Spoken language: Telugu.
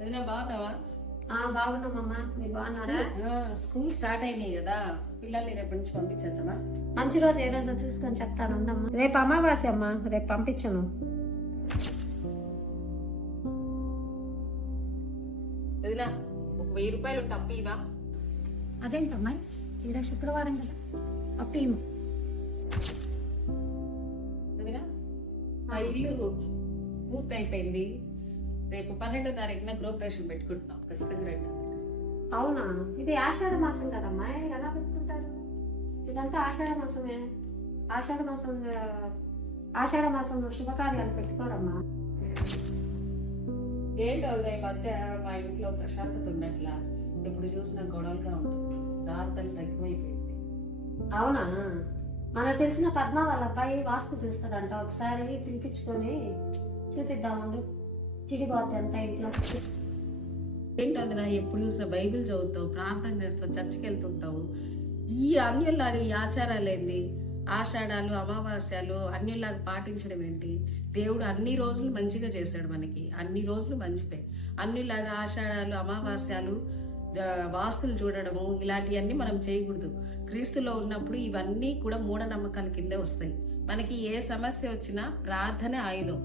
వదినా బాగున్నావా? బాగున్నామమ్మా, మీరు బాగున్నారా? స్కూల్ స్టార్ట్ అయినాయి కదా, పిల్లల్ని రేపటి నుంచి పంపించేద్దామా? మంచి రోజు ఏ రోజు చూసుకొని చెప్తాను, ఉండమ్మా. రేపు అమావాస్య అమ్మా, రేపు పంపించను. వదినా ఒక 1000 రూపాయలు తప్ప ఇవా? అదేంటమ్మా, ఈరోజు శుక్రవారం కదా, అప్పీము. వదినా ఆ ఇల్లు పూర్తి అయిపోయింది. రేపు 12వ తారీఖున గృహప్రవేశం పెట్టుకుంటున్నాం, ఖచ్చితంగా రండి. అవునా? ఇది ఆషాఢ మాసం కదమ్మా, ఎలా పెట్టుకుంటారు? ఇదంతా ఆషాఢ మాసమే. ఆషాఢ మాసంలో శుభకార్యాలు పెట్టుకోరమ్మా. ఏంటో ఈ మధ్య మా ఇంట్లో ప్రశాంతత ఉన్నట్లా, ఎప్పుడు చూసినా గొడవలుగా ఉంటుంది, రాత్రి తక్కువైపోయింది. అవునా? మనకు తెలిసిన పద్మ వాళ్ళ అబ్బాయి వాస్తు చూస్తాడంట, ఒకసారి పిలిపించుకొని చూపిద్దామండు. చిడిపోద్ది అంత ఇంట్లో. ఏంటో వదినా ఎప్పుడు చూసినా బైబిల్ చదువుతావు, ప్రార్థన చేస్తావు, చర్చికి వెళ్తుంటావు. ఈ అన్యుల్లాగా ఈ ఆచారాలు ఏంది? ఆషాఢాలు అమావాస్యాలు అన్యుల్లాగా పాటించడం ఏంటి? దేవుడు అన్ని రోజులు మంచిగా చేశాడు, మనకి అన్ని రోజులు మంచిదే. అన్యుల్లాగా ఆషాఢాలు అమావాస్యాలు వాస్తులు చూడడము ఇలాంటివన్నీ మనం చేయకూడదు. క్రీస్తులో ఉన్నప్పుడు ఇవన్నీ కూడా మూఢనమ్మకాల కిందే వస్తాయి. మనకి ఏ సమస్య వచ్చినా ప్రార్థన ఆయుధం.